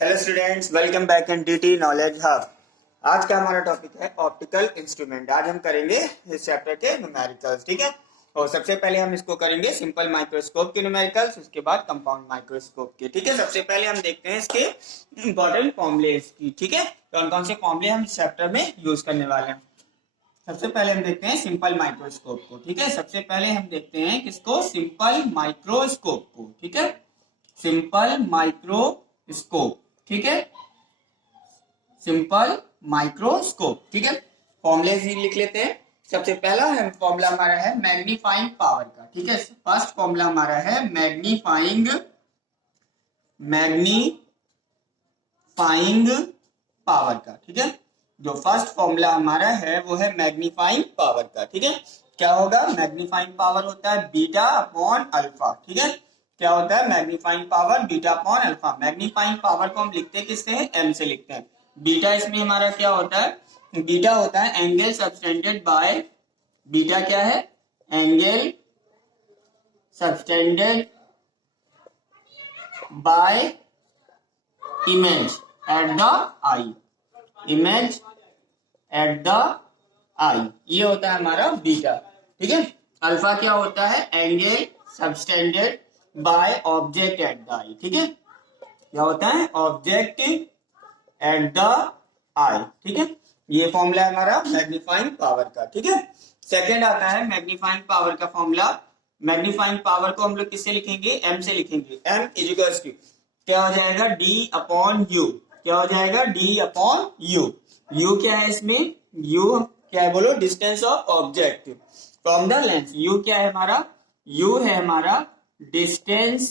Hello students, welcome back in DT knowledge hub. आज का हमारा टॉपिक है ऑप्टिकल इंस्ट्रूमेंट। आज हम करेंगे इस चैप्टर के न्यूमेरिकल्स, ठीक है। और सबसे पहले हम इसको करेंगे सिंपल माइक्रोस्कोप के न्यूमेरिकल्स, उसके बाद कंपाउंड माइक्रोस्कोप के, ठीक है। सबसे पहले हम देखते हैं इसके इंपॉर्टेंट फॉर्मूले इसकी, ठीक है। कौन कौन से फॉर्मूले हम इस चैप्टर में यूज करने वाले हैं। सबसे पहले हम देखते हैं सिंपल माइक्रोस्कोप को, ठीक है। सबसे पहले हम देखते हैं किसको, सिंपल माइक्रोस्कोप को, ठीक है। सिंपल माइक्रोस्कोप, ठीक है। सिंपल माइक्रोस्कोप, ठीक है। फॉर्मूले लिख लेते हैं। सबसे पहला है फॉर्मूला हमारा है मैग्नीफाइंग पावर का, ठीक है। फर्स्ट फॉर्मूला हमारा है मैग्नीफाइंग पावर का, ठीक है। जो फर्स्ट फॉर्मूला हमारा है वो है मैग्नीफाइंग पावर का, ठीक है। क्या होगा, मैग्नीफाइंग पावर होता है बीटा अपॉन अल्फा, ठीक है। क्या होता है magnifying power beta upon alpha. Magnifying power को हम लिखते हैं किससे है, एम से लिखते हैं। बीटा इसमें हमारा क्या होता है, बीटा होता है एंगल सबटेंडेड बाय, बीटा क्या है, angle subtended by image at the eye, image at the eye, ये होता है हमारा बीटा, ठीक है। अल्फा क्या होता है, angle subtended by object at the eye, ठीक है। क्या होता है, ऑब्जेक्ट एट द आई, ठीक है। ये फॉर्मूला है हमारा मैग्नीफाइंग पावर का, ठीक है। सेकंड आता है मैग्नीफाइंग पावर का फॉर्मूला। मैग्नीफाइंग पावर को हम लोग किससे लिखेंगे, एम से लिखेंगे। एम इजिकल्स टू क्या हो जाएगा, डी अपॉन यू। क्या हो जाएगा, डी अपॉन यू। यू क्या है इसमें, यू क्या है बोलो, distance of object from the lens. You क्या है हमारा, यू है हमारा डिस्टेंस,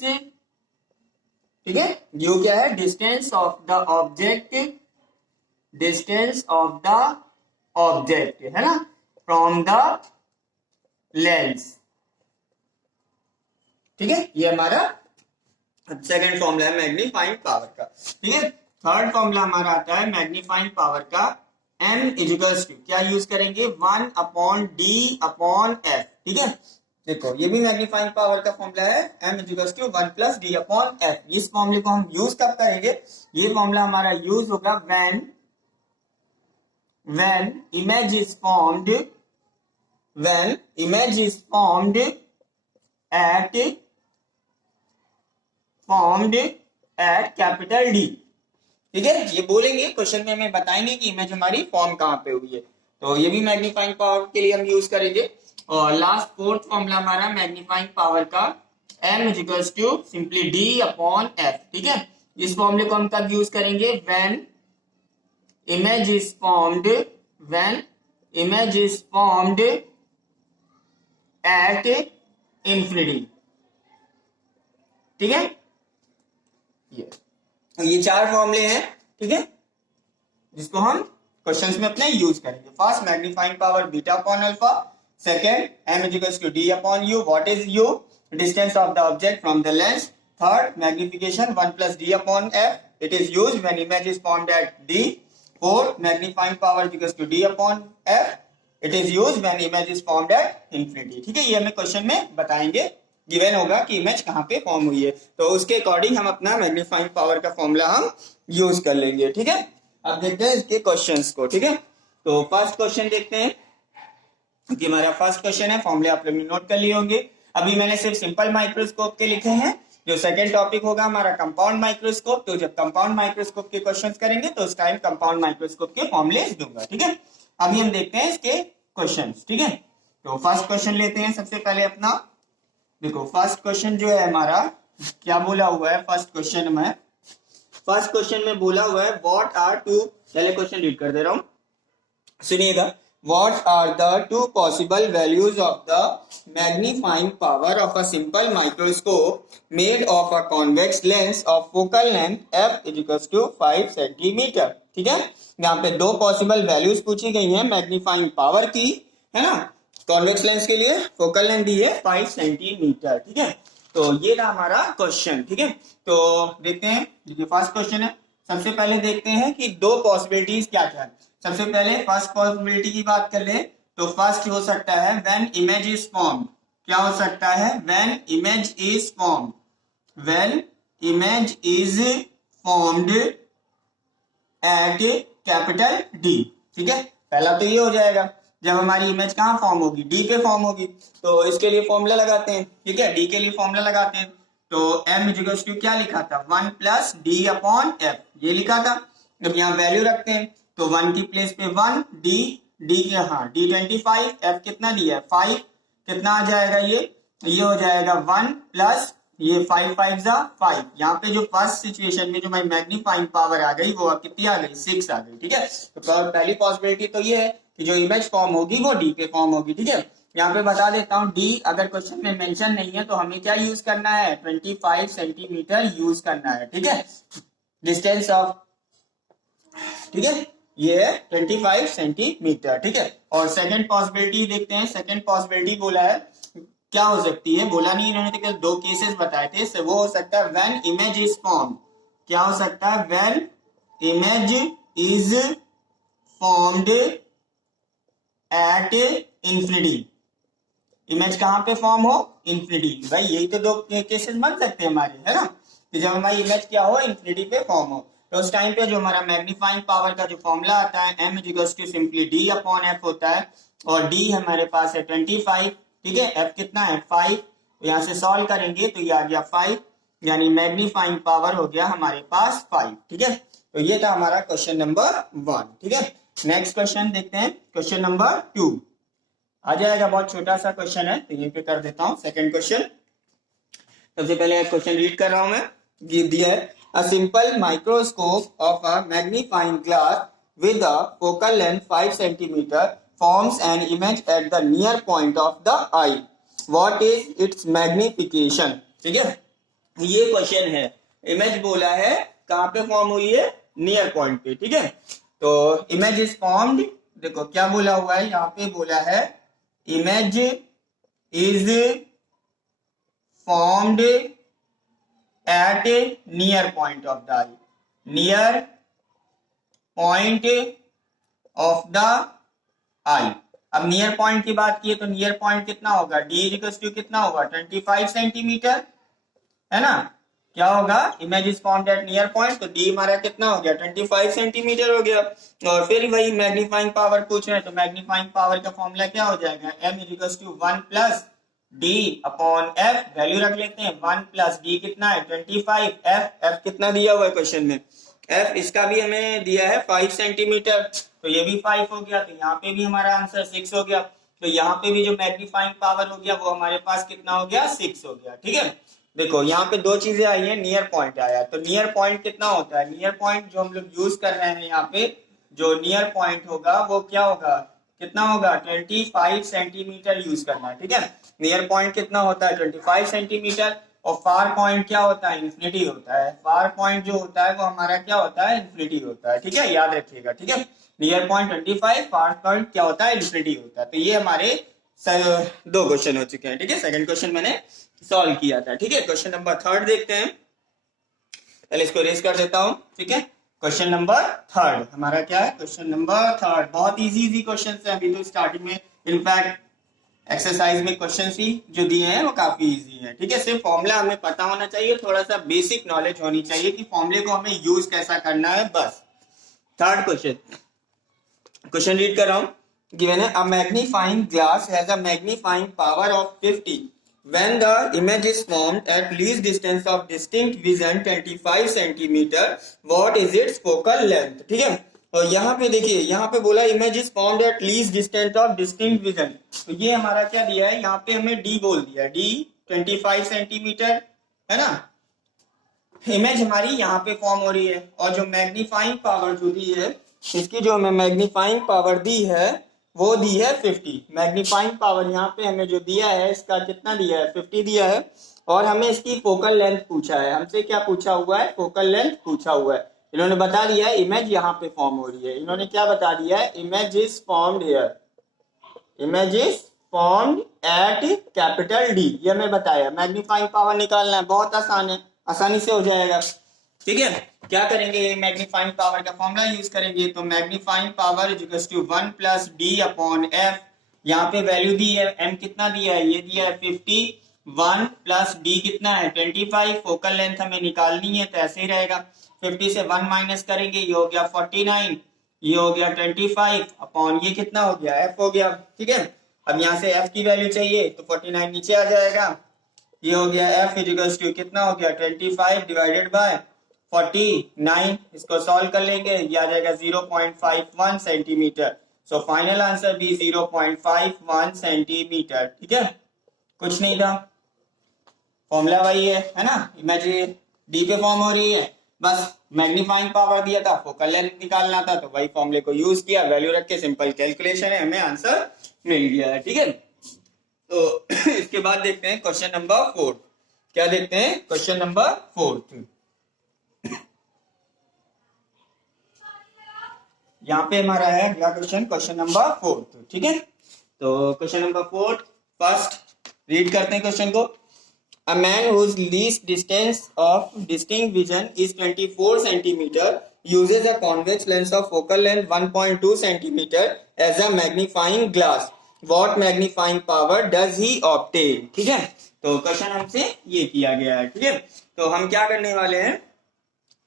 ठीक है। यू क्या है, distance of the object, distance of the object है ना, फ्रॉम द लेंस, ठीक है। ये हमारा सेकेंड फॉर्मूला है मैग्नीफाइंग पावर का, ठीक है। थर्ड फॉर्मूला हमारा आता है मैग्नीफाइंग पावर का, एम इजिकल्स टू क्या यूज करेंगे, 1 अपॉन डी अपॉन एफ, ठीक है। देखो ये भी मैग्नीफाइंग पावर का फॉर्मूला है, m equals to 1 plus d upon f. इस फॉर्मूले को हम यूज कब करेंगे, ये फॉर्मूला हमारा यूज होगा when image is formed at capital D, ठीक है। ये बोलेंगे क्वेश्चन में, हमें बताएंगे कि इमेज हमारी फॉर्म कहां पे हुई है, तो ये भी मैग्नीफाइंग पावर के लिए हम यूज करेंगे। और लास्ट फोर्थ फॉर्मूला हमारा मैग्नीफाइंग पावर का, m equals to simply d upon f, ठीक है। इस फॉर्मूले को हम कब यूज करेंगे, when image is formed at infinity, ठीक है। ये चार फॉर्मूले हैं, ठीक है, जिसको हम क्वेश्चंस में अपने यूज करेंगे। First magnifying power beta upon alpha, second m equals to d upon u, what is u, distance of the object from the lens. Third magnification 1 plus d upon f, it is used when image is formed at d. Fourth magnifying power equals to d upon f, it is used when image is formed at infinity, ठीक है। ये हमें question में बताएंगे, given होगा कि image कहां पे फॉर्म हुई है, तो उसके अकॉर्डिंग हम अपना मैग्नीफाइंग पावर का फॉर्मूला हम यूज कर लेंगे, ठीक है। अब देखते हैं इसके क्वेश्चंस को, ठीक है। तो फर्स्ट क्वेश्चन देखते हैं कि हमारा फर्स्ट क्वेश्चन है, फॉर्मूले आप लोग नोट कर लिए होंगे। अभी मैंने सिर्फ सिंपल माइक्रोस्कोप के लिखे हैं। जो सेकंड टॉपिक होगा हमारा कंपाउंड माइक्रोस्कोप, तो जब कंपाउंड माइक्रोस्कोप के क्वेश्चंस करेंगे तो उस टाइम कंपाउंड माइक्रोस्कोप के फॉर्मूले दूंगा, ठीक है। अभी हम देखते हैं इसके क्वेश्चंस, ठीक है। तो फर्स्ट क्वेश्चन लेते हैं सबसे पहले अपना। देखो फर्स्ट क्वेश्चन जो है हमारा, क्या बोला हुआ है फर्स्ट क्वेश्चन में बोला हुआ है व्हाट आर टू, पहले क्वेश्चन रीड कर दे रहा हूं, सुनिएगा। What are the two possible values of the magnifying power of a simple microscope made of a convex lens of focal length f is equals to 5 centimetre, ठीक है। यहाँ पे दो पॉसिबल वैल्यूज पूछी गई हैं मैग्नीफाइंग पावर की, है ना। कॉन्वेक्स लेंस के लिए फोकल लेंथ दी है 5 सेंटीमीटर, ठीक है। तो ये था हमारा क्वेश्चन, ठीक है। तो देखते हैं, ये फर्स्ट क्वेश्चन है। सबसे पहले देखते हैं कि दो पॉसिबिलिटीज क्या क्या है। सबसे पहले फर्स्ट पॉसिबिलिटी की बात कर ले तो फर्स्ट हो सकता है व्हेन इमेज इज फॉर्म्ड, क्या हो सकता है, when image is formed, when image is formed eight capital D. ठीक है, पहला तो ये हो जाएगा जब हमारी इमेज कहाँ फॉर्म होगी, डी पे फॉर्म होगी, तो इसके लिए फॉर्मूला लगाते हैं। ठीक है, डी के लिए फॉर्मूला लगाते हैं, तो m इक्वल्स टू क्या लिखा था, 1 प्लस डी अपॉन एफ, ये लिखा था। अब यहाँ वैल्यू रखते हैं, तो 1 की प्लेस पे 1, डी हाँ डी 25, एफ कितना दिया है 5, कितना आ जाएगा ये हो जाएगा 1 प्लस ये 5 5 जा 5। यहाँ पे जो फर्स्ट सिचुएशन में जो हमारी मैग्नीफाइंग पावर आ गई वो कितनी आ गई, 6 आ गई। ठीक है, तो पहली पॉसिबिलिटी तो ये है कि जो इमेज फॉर्म होगी वो डी पे फॉर्म होगी। ठीक है, यहाँ पे बता देता हूँ, डी अगर क्वेश्चन में मेंशन नहीं है तो हमें क्या यूज करना है, 25 सेंटीमीटर यूज करना है। ठीक है, डिस्टेंस ऑफ, ठीक है, ये है 25 सेंटीमीटर। ठीक है, और सेकंड पॉसिबिलिटी देखते हैं। सेकंड पॉसिबिलिटी बोला है क्या हो सकती है, बोला नहीं इन्होंने, तो दो केसेस बताए थे, वो हो सकता है व्हेन इमेज इज फॉर्म्ड, क्या हो सकता है, when image is formed at infinity, image कहां पे फॉर्म हो, इंफिनिटी। भाई यही तो दो केसेस बन सकते हैं हमारे, है ना, कि जब हमारी इमेज क्या हो, इंफिनिटी पे फॉर्म हो, तो उस टाइम पे जो हमारा मैग्नीफाइंग पावर का जो फॉर्मूला आता है m equals to simply d upon f होता है, और d हमारे पास है 25। ठीक है, f कितना है 5, तो यहाँ से सॉल्व करेंगे तो ये आ गया 5, यानी मैग्नीफाइंग पावर हो गया हमारे पास 5। ठीक है, तो ये था हमारा क्वेश्चन नंबर 1। ठीक है, नेक्स्ट क्वेश्चन देखते हैं, क्वेश्चन नंबर 2 आ जाएगा, बहुत छोटा सा क्वेश्चन है, तो यहीं पे कर देता हूं। सेकंड क्वेश्चन, सबसे पहले क्वेश्चन रीड कर रहा हूं मैं, गिव दिया है, a simple microscope of a magnifying glass with a focal length 5 centimeter forms an image at the near point of the eye. What is its magnification? ठीक है, ये क्वेश्चन है, इमेज बोला है कहां पे फॉर्म हुई है, नियर पॉइंट पे। ठीक है, तो इमेज इज फॉर्म्ड, देखो क्या बोला हुआ है यहाँ पे, बोला है image is formed at near point of the eye, near point of the eye. अब नियर पॉइंट की बात की है तो नियर पॉइंट कितना होगा, डी इक्वल्स टू कितना होगा 25 सेंटीमीटर, है ना, क्या होगा, image is formed at near point, तो डी हमारा कितना हो गया 25 सेंटीमीटर हो गया। और फिर वही मैग्नीफाइंग पावर पूछ रहे हैं, तो मैग्नीफाइंग पावर का फॉर्मूला क्या हो जाएगा, m equals to 1 plus d upon f, value रख लेते हैं, 1 प्लस d कितना है 25, f कितना दिया हुआ है क्वेश्चन में, f इसका भी हमें दिया है 5 सेंटीमीटर, तो ये भी 5 हो गया, तो यहाँ पे भी हमारा आंसर 6 हो गया, तो यहाँ पे भी जो मैग्नीफाइंग पावर हो गया वो हमारे पास कितना हो गया, 6 हो गया। ठीक है, देखो यहाँ पे दो चीजें आई है, नियर पॉइंट आया, तो नियर पॉइंट कितना होता है, नियर पॉइंट जो हम लोग यूज कर रहे हैं यहाँ पे, जो नियर पॉइंट होगा वो क्या होगा, कितना होगा 25 सेंटीमीटर यूज करना है। ठीक है, नियर पॉइंट कितना होता है 25 सेंटीमीटर, और फार पॉइंट क्या होता है, इंफिनिटी होता है। फार पॉइंट जो होता है वो हमारा क्या होता है, इंफिनिटी होता है। ठीक है, याद रखिएगा। ठीक है, नियर पॉइंट 25, फार पॉइंट क्या होता है, इंफिनिटी होता है। तो ये हमारे दो क्वेश्चन हो चुके हैं। ठीक है, सेकंड क्वेश्चन मैंने सॉल्व किया था। ठीक है, क्वेश्चन नंबर 3 देखते हैं, पहले इसको रेज कर देता हूं। ठीक है, क्वेश्चन नंबर 3 हमारा क्या है, क्वेश्चन नंबर 3 बहुत इजी क्वेश्चन है, अभी तो स्टार्टिंग में, इनफैक्ट एक्सरसाइज में क्वेश्चन ही जो दिए हैं वो काफी इजी है। ठीक है, सिर्फ फॉर्मूला हमें पता होना चाहिए, थोड़ा सा बेसिक नॉलेज होनी चाहिए कि फॉर्मूले को हमें यूज कैसा करना है, बस। थर्ड क्वेश्चन रीड कर रहा हूं, given a magnifying glass has a magnifying power of 50 when the image is formed at least distance of distinct vision 25 centimeter, what is its focal length? ठीक है, और यहाँ पे देखिए, यहाँ पे बोला image is formed at least distance of distinct vision, तो ये हमारा क्या दिया है, यहाँ पे हमें डी बोल दिया, डी 25 सेंटीमीटर, है ना, इमेज हमारी यहाँ पे फॉर्म हो रही है, और जो मैग्नीफाइंग पावर जो दी है, इसकी जो हमें मैग्नीफाइंग पावर दी है वो दी है 50। मैग्नीफाइंग पावर यहाँ पे हमें जो दिया है, इसका कितना दिया है 50 दिया है, और हमें इसकी फोकल लेंथ पूछा है, हमसे क्या पूछा हुआ है, फोकल लेंथ पूछा हुआ है। इन्होंने बता दिया है इमेज यहाँ पे फॉर्म हो रही है, इन्होंने क्या बता दिया है, image is formed here, image is formed eight capital D, ये हमें बताया। मैग्नीफाइंग पावर निकालना है, बहुत आसान है, आसानी से हो जाएगा। ठीक है, क्या करेंगे, मैग्नीफाइंग पावर का फॉर्मूला यूज करेंगे, तो magnifying power equals to 1 plus d upon f, यहाँ पे वैल्यू दी है, m कितना दिया है, ये दिया है 50, 1 प्लस डी कितना है 25, फोकल लेंथ हमें निकालनी है तो ऐसे ही रहेगा, 50 से 1 माइनस करेंगे, ये हो गया 49, ये हो गया 25 अपॉन ये कितना हो गया f हो गया, ठीक है। अब यहाँ से f की वैल्यू चाहिए तो 49 नीचे आ जाएगा, ये हो गया f इक्वल्स टू कितना हो गया 25 डिवाइडेड बाय 49, इसको सॉल्व कर लेंगे, ये आ जाएगा 0.51 सेंटीमीटर। सो फाइनल आंसर भी 0.51 सेंटीमीटर, ठीक है, कुछ नहीं था, फॉर्मूला वही है ना, इमेजिन डी पे फॉर्म हो रही है, बस मैग्नीफाइंग पावर दिया था, फोकल लेंथ निकालना था, तो वही फॉर्मूले को यूज किया, वैल्यू रख के सिंपल कैलकुलेशन है, हमें आंसर मिल गया है, ठीक है। तो इसके बाद देखते हैं क्वेश्चन नंबर 4, क्या देखते हैं क्वेश्चन नंबर 4, यहाँ पे हमारा है अगला क्वेश्चन, क्वेश्चन नंबर 4, ठीक है। तो क्वेश्चन नंबर 4 फर्स्ट रीड करते हैं क्वेश्चन को। A man whose least distance of distinct vision is 24 centimeter uses a convex lens of focal length 1.2 centimeter as a magnifying glass. What magnifying power does he obtain? ठीक है, तो question हमसे ये किया गया है, ठीक है। तो हम क्या करने वाले हैं,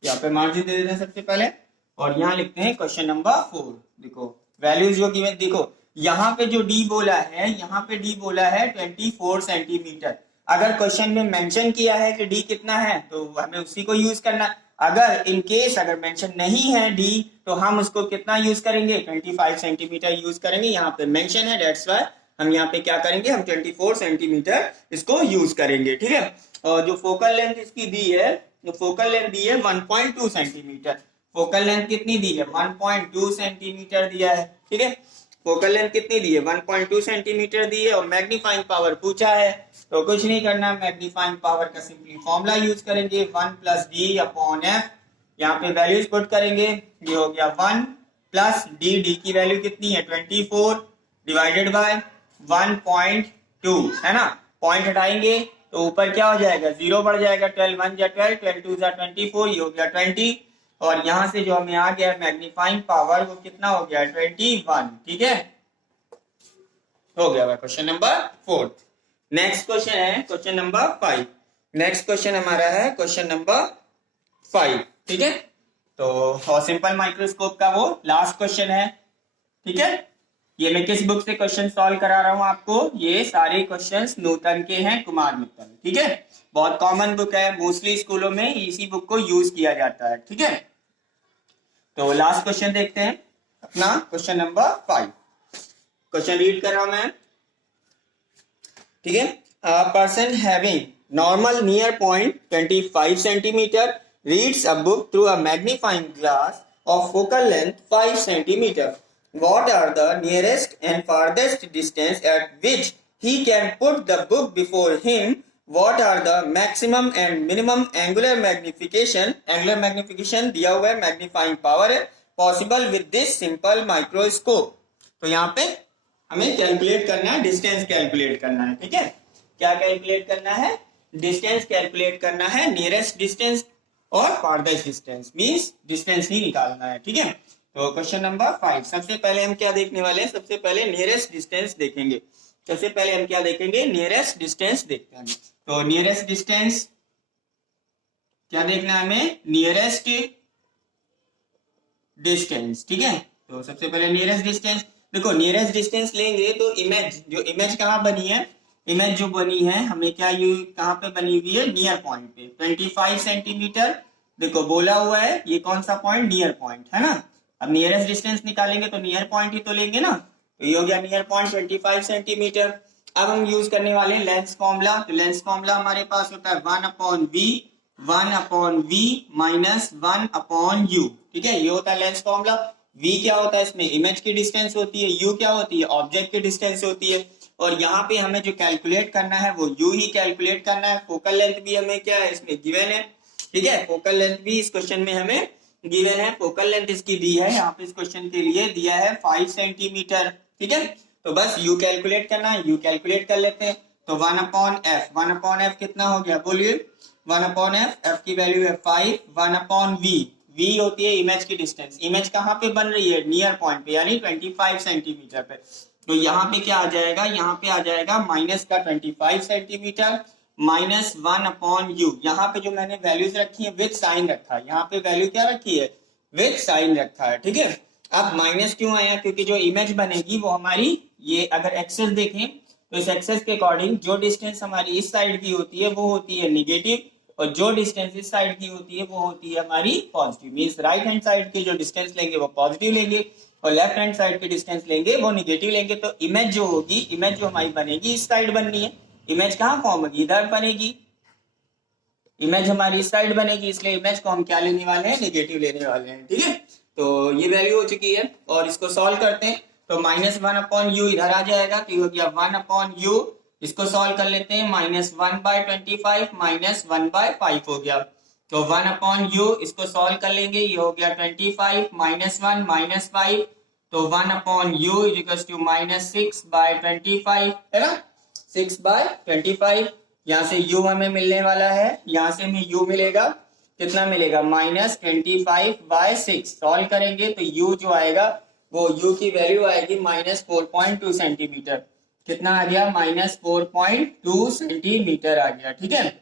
यहाँ पे मार्जिन दे देते हैं सबसे पहले, और यहाँ लिखते हैं क्वेश्चन नंबर 4। देखो वैल्यूज जो की देखो, यहाँ पे जो डी बोला है, यहाँ पे डी बोला है 24 सेंटीमीटर। अगर क्वेश्चन में मेंशन किया है कि डी कितना है तो हमें उसी को यूज करना। अगर इन केस अगर मेंशन नहीं है डी तो हम उसको कितना यूज करेंगे 25 सेंटीमीटर यूज करेंगे, यहाँ पे मेंशन है दैट्स व्हाई हम यहाँ पे क्या करेंगे, हम 24 सेंटीमीटर इसको यूज करेंगे, ठीक है। और जो फोकल लेंथ इसकी दी है, जो फोकल लेंथ दी है 1.2 सेंटीमीटर, फोकल लेंथ कितनी दी है 1.2 सेंटीमीटर दिया है, ठीक है। फोकल लेंथ कितनी दी है 1.2 सेंटीमीटर दी है, और मैग्नीफाइंग पावर पूछा है तो कुछ नहीं करना, मैग्नीफाइंग पावर का सिंपली फॉर्मूला यूज करेंगे 1 प्लस डी अपॉन एफ, यहाँ पे वैल्यूज पुट करेंगे, ये हो गया 1 प्लस डी, डी की वैल्यू कितनी है 24 डिवाइडेड बाय 1.2 है ना, पॉइंट हटाएंगे तो ऊपर क्या हो जाएगा 0 बढ़ जाएगा, 12 1 जा 12, 12 2 जा 24, ये हो गया 20, और यहां से जो हमें आ गया मैग्नीफाइंग पावर वो कितना हो गया 21, ठीक है, हो गया क्वेश्चन नंबर 4। नेक्स्ट क्वेश्चन है क्वेश्चन नंबर 5। नेक्स्ट क्वेश्चन हमारा है क्वेश्चन नंबर 5, ठीक है। तो और सिंपल माइक्रोस्कोप का वो लास्ट क्वेश्चन है, ठीक है। ये मैं किस बुक से क्वेश्चन सॉल्व करा रहा हूं आपको, ये सारे क्वेश्चंस नूतन के हैं, कुमार मित्तल, ठीक है। बहुत कॉमन बुक है, मोस्टली स्कूलों में इसी बुक को यूज किया जाता है, ठीक है। तो लास्ट क्वेश्चन देखते हैं अपना क्वेश्चन नंबर 5, क्वेश्चन रीड कर रहा हूं मैं, ठीक है। A person having normal near point 25 centimetre reads a book through a magnifying glass of focal length 5 centimetre. What are the nearest and farthest distance at which he can put the book before him? What are the maximum and minimum angular magnification? Angular magnification दिया हुआ है, magnifying power है, possible with this simple microscope. तो यहाँ पे हमें calculate करना है, डिस्टेंस कैलकुलेट करना है, ठीक है। क्या कैलकुलेट करना है, डिस्टेंस कैलकुलेट करना है, नियरेस्ट डिस्टेंस और फारदेस्ट डिस्टेंस, मींस डिस्टेंस ही निकालना है, ठीक है। तो क्वेश्चन नंबर 5, सबसे पहले हम क्या देखने वाले हैं, सबसे पहले नियरेस्ट डिस्टेंस देखेंगे। सबसे पहले हम क्या देखेंगे, नियरेस्ट डिस्टेंस देखते हैं। तो नियरेस्ट डिस्टेंस क्या देखना है हमें, नियरेस्ट डिस्टेंस, ठीक है। तो सबसे पहले नियरेस्ट डिस्टेंस, देखो नियरेस्ट डिस्टेंस लेंगे तो इमेज, जो इमेज कहाँ बनी है, इमेज जो बनी है हमें क्या, ये कहाँ पे बनी हुई है, नियर पॉइंट पे 25 सेंटीमीटर। देखो बोला हुआ है ये कौन सा पॉइंट, नियर पॉइंट है ना। अब नियरेस्ट डिस्टेंस निकालेंगे तो नियर पॉइंट ही तो लेंगे ना, तो ये हो गया नियर पॉइंट 25 सेंटीमीटर। अब हम यूज करने वाले हैं लेंस फॉर्मूला। तो लेंस फॉर्मूला हमारे पास होता है 1/v माइनस 1/u, ठीक है, ये होता है लेंस फॉर्मूला। v क्या होता है इसमें, इमेज की डिस्टेंस होती है, u क्या होती है, ऑब्जेक्ट की डिस्टेंस होती है, और यहाँ पे हमें जो कैलकुलेट करना है वो u ही कैलकुलेट करना है। फोकल लेंथ भी हमें क्या है इसमें गिवन है, ठीक है, फोकल लेंथ भी इस क्वेश्चन में हमें गिवन है, फोकल लेंथ इसकी दी है, यहाँ पे इस क्वेश्चन के लिए दिया है 5 सेंटीमीटर, ठीक है। तो बस u कैलकुलेट करना है, u कैलकुलेट कर लेते हैं। तो 1/f, 1/f कितना हो गया बोलिए, 1/f, f की वैल्यू है 5, 1/v, v होती है इमेज की डिस्टेंस, इमेज कहाँ पे बन रही है, नियर पॉइंट पे यानी 25 सेंटीमीटर पे, तो यहाँ पे क्या आ जाएगा, यहाँ पे आ जाएगा माइनस का 25 सेंटीमीटर माइनस 1/u। यहाँ पे जो मैंने वैल्यूज रखी है विथ साइन रखा है, यहाँ पे वैल्यू क्या रखी है, विथ साइन रखा है, ठीक है। अब माइनस क्यों आया, क्योंकि जो इमेज बनेगी वो हमारी, ये अगर एक्सेस देखें तो इस एक्सेस के अकॉर्डिंग जो डिस्टेंस हमारी इस साइड की होती है वो होती है निगेटिव, और जो डिस्टेंस इस साइड की होती है वो होती है हमारी positive. Means right hand side की जो डिस्टेंस लेंगे वो पॉजिटिव लेंगे और लेफ्ट हैंड साइड की डिस्टेंस लेंगे वो निगेटिव लेंगे। तो इमेज जो होगी, इमेज जो हमारी बनेगी इस साइड बननी है, इमेज कहाँ फॉर्म होगी, इधर बनेगी, इमेज हमारी इस साइड बनेगी, इसलिए इमेज को हम क्या लेने वाले हैं, नेगेटिव लेने वाले हैं, ठीक है। तो ये वैल्यू हो चुकी है और इसको सॉल्व करते हैं तो -1/u इधर आ जाएगा, तो ये हो गया 1/u। इसको सॉल्व कर लेते हैं, -1/25 -1/5 हो गया, तो 1/u इसको सॉल्व कर लेंगे, ये हो गया 25 -1 -5, तो 1/u इक्वल्स टू -6/25 है ना, 6/25। यहाँ से u हमें मिलने वाला है, यहाँ से हमें u मिलेगा, कितना मिलेगा, -25/6। सॉल्व करेंगे तो u जो आएगा वो u की वैल्यू आएगी -4.2 सेंटीमीटर। कितना आ गया, -4.2 सेंटीमीटर आ गया, ठीक है।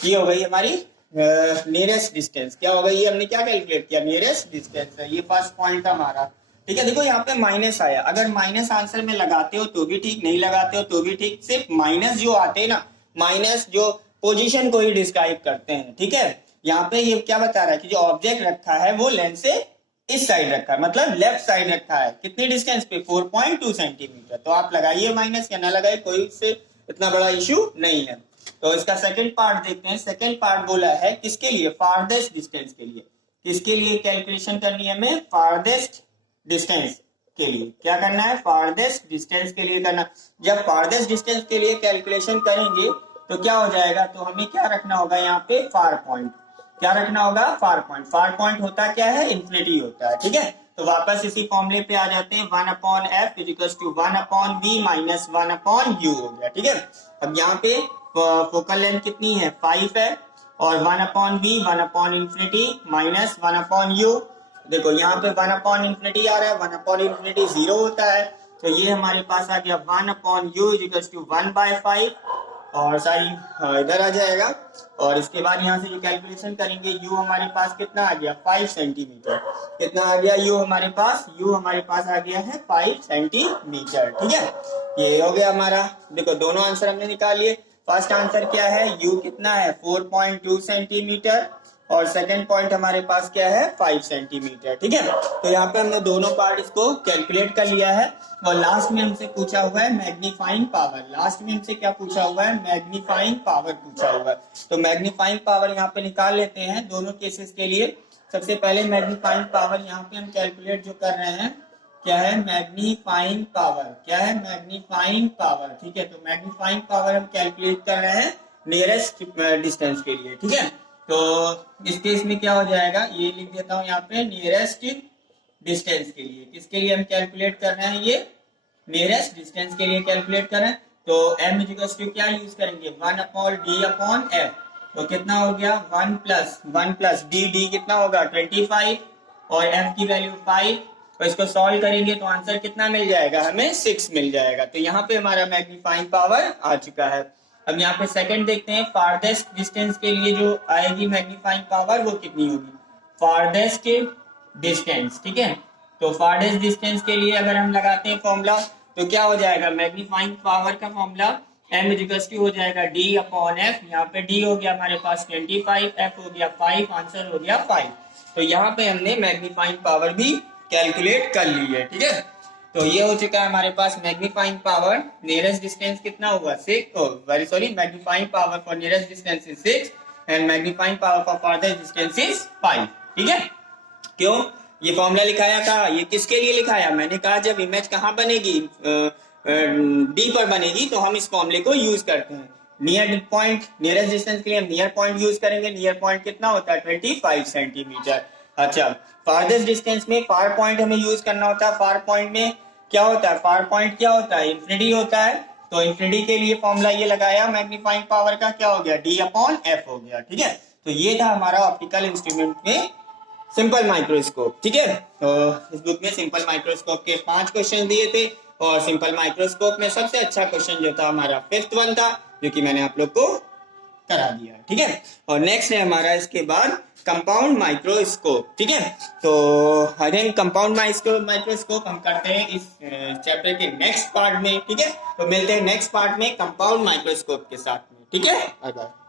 ये हो गई हमारी नियरेस्ट डिस्टेंस। क्या हो गई, ये हमने क्या कैलकुलेट किया, नियरेस्ट डिस्टेंस है, ये फर्स्ट पॉइंट था हमारा, ठीक है। देखो यहाँ पे माइनस आया, अगर माइनस आंसर में लगाते हो तो भी ठीक, नहीं लगाते हो तो भी ठीक, सिर्फ माइनस जो आते हैं ना, माइनस जो पोजीशन को ही डिस्क्राइब करते हैं, ठीक है। यहाँ पे ये क्या बता रहा है कि जो ऑब्जेक्ट रखा है वो लेंस से इस साइड रखा है, मतलब लेफ्ट साइड रखा है, कितनी डिस्टेंस पे, 4.2 सेंटीमीटर। तो आप लगाइए माइनस या ना लगाइए, कोई इससे इतना बड़ा इश्यू नहीं है। तो इसका सेकंड पार्ट देखते हैं। सेकंड पार्ट बोला है किसके लिए, फारदेस्ट डिस्टेंस के लिए। किसके लिए कैलकुलेशन करनी है हमें, फारदेस्ट डिस्टेंस के लिए। क्या करना है, फारदेस्ट डिस्टेंस के लिए करना। जब फारदेस्ट डिस्टेंस के लिए कैलकुलेशन करेंगे तो क्या हो जाएगा, तो हमें क्या रखना होगा यहाँ पे, फार पॉइंट। क्या रखना होगा, फार पॉइंट। फार पॉइंट होता क्या है, इन्फिनिटी होता है, ठीक है। तो वापस इसी फॉर्मूले पे आ जाते हैं, 1/f equals to 1/v minus 1/u हो गया, ठीक है। अब यहाँ पे फोकल लेंथ कितनी है, 5 है, और 1/v 1/infinity माइनस 1/u। देखो यहाँ पे 1/infinity आ रहा है, 1/infinity 0 होता है, तो ये हमारे पास आ गया 1/u इक्वल्स टू 1/5, और सारी इधर आ जाएगा। और इसके बाद यहाँ से जो कैलकुलेशन करेंगे, u हमारे पास कितना आ गया, 5 सेंटीमीटर। कितना आ गया u हमारे पास, u हमारे पास आ गया है 5 सेंटीमीटर, ठीक है। ये हो गया हमारा, देखो दोनों आंसर हमने निकाल लिए। फर्स्ट आंसर क्या है, u कितना है, 4.2 सेंटीमीटर, और सेकंड पॉइंट हमारे पास क्या है, 5 सेंटीमीटर, ठीक है। तो यहाँ पे हमने दोनों पार्ट इसको कैलकुलेट कर लिया है। और लास्ट में हमसे पूछा हुआ है मैग्नीफाइंग पावर। लास्ट में हमसे क्या पूछा हुआ है, मैग्नीफाइंग पावर पूछा हुआ है। तो मैग्नीफाइंग पावर यहाँ पे निकाल लेते हैं दोनों केसेस के लिए। सबसे पहले मैग्नीफाइंग पावर यहाँ पे हम कैलकुलेट जो कर रहे हैं, क्या है, मैग्नीफाइंग पावर। क्या है, मैग्नीफाइंग पावर, ठीक है। तो मैग्नीफाइंग पावर हम कैलकुलेट कर रहे हैं नियरेस्ट डिस्टेंस के लिए, ठीक है। तो इस केस में क्या हो जाएगा, ये लिख देता हूं यहाँ पे, नियरेस्ट डिस्टेंस के लिए। किसके लिए हम कैलकुलेट कर रहे हैं, ये नियरेस्ट डिस्टेंस के लिए कैलकुलेट करें। तो m इक्वल्स टू क्या यूज करेंगे, 1/d/f। तो कितना हो गया, 1 प्लस d कितना होगा, 25, और f की वैल्यू 5। तो इसको सॉल्व करेंगे तो आंसर कितना मिल जाएगा, हमें 6 मिल जाएगा। तो यहाँ पे हमारा मैग्नीफाइंग पावर आ चुका है। अब यहाँ पे सेकंड देखते हैं, फारदेस्ट डिस्टेंस के लिए जो आएगी मैग्नीफाइंग पावर वो कितनी होगी, फारदेस्ट डिस्टेंस, ठीक है। तो फारदेस्ट डिस्टेंस के लिए अगर हम लगाते हैं फॉर्मूला तो क्या हो जाएगा, मैग्नीफाइंग पावर का फॉर्मूला m इक्वल्स टू हो जाएगा d/f। यहाँ पे d हो गया हमारे पास 25, f हो गया 5, आंसर हो गया 5। तो यहाँ पे हमने मैग्नीफाइंग पावर भी कैलकुलेट कर ली है, ठीक है। तो ये हो चुका है हमारे पास मैग्नीफाइंग पावर। नियरेस्ट डिस्टेंस कितना होगा, 6, very sorry, magnifying power for nearest distance is 6 and magnifying power for farthest distance is 5, ठीक है। क्यों ये फॉर्मूला लिखाया था, ये किसके लिए लिखाया, मैंने कहा जब इमेज कहाँ बनेगी, डी पर बनेगी तो हम इस फॉर्मूले को यूज करते हैं। नियर पॉइंट, नियरेस्ट डिस्टेंस के लिए हम नियर पॉइंट यूज करेंगे। नियर पॉइंट कितना होता है, 25 सेंटीमीटर। अच्छा, फारदेस्ट डिस्टेंस में फार पॉइंट हमें यूज करना होता है। फार पॉइंट में क्या होता है, फार पॉइंट क्या होता है, इन्फिनिटी होता है। तो इन्फिनिटी के लिए फॉर्मूला ये लगाया मैग्नीफाइंग पावर का, क्या हो गया, d/f हो गया, ठीक है। तो ये था हमारा ऑप्टिकल इंस्ट्रूमेंट में सिंपल माइक्रोस्कोप, ठीक है। तो इस बुक में सिंपल माइक्रोस्कोप के 5 क्वेश्चन दिए थे। और सिंपल माइक्रोस्कोप में सबसे अच्छा क्वेश्चन जो था हमारा 5th वन था, जो कि मैंने आप लोग को करा दिया, ठीक है। और नेक्स्ट है हमारा इसके बाद कंपाउंड माइक्रोस्कोप, ठीक है। तो अगेन कंपाउंड माइक्रोस्कोप हम करते हैं इस चैप्टर के नेक्स्ट पार्ट में, ठीक है। तो मिलते हैं नेक्स्ट पार्ट में कंपाउंड माइक्रोस्कोप के साथ में, ठीक है। Bye bye.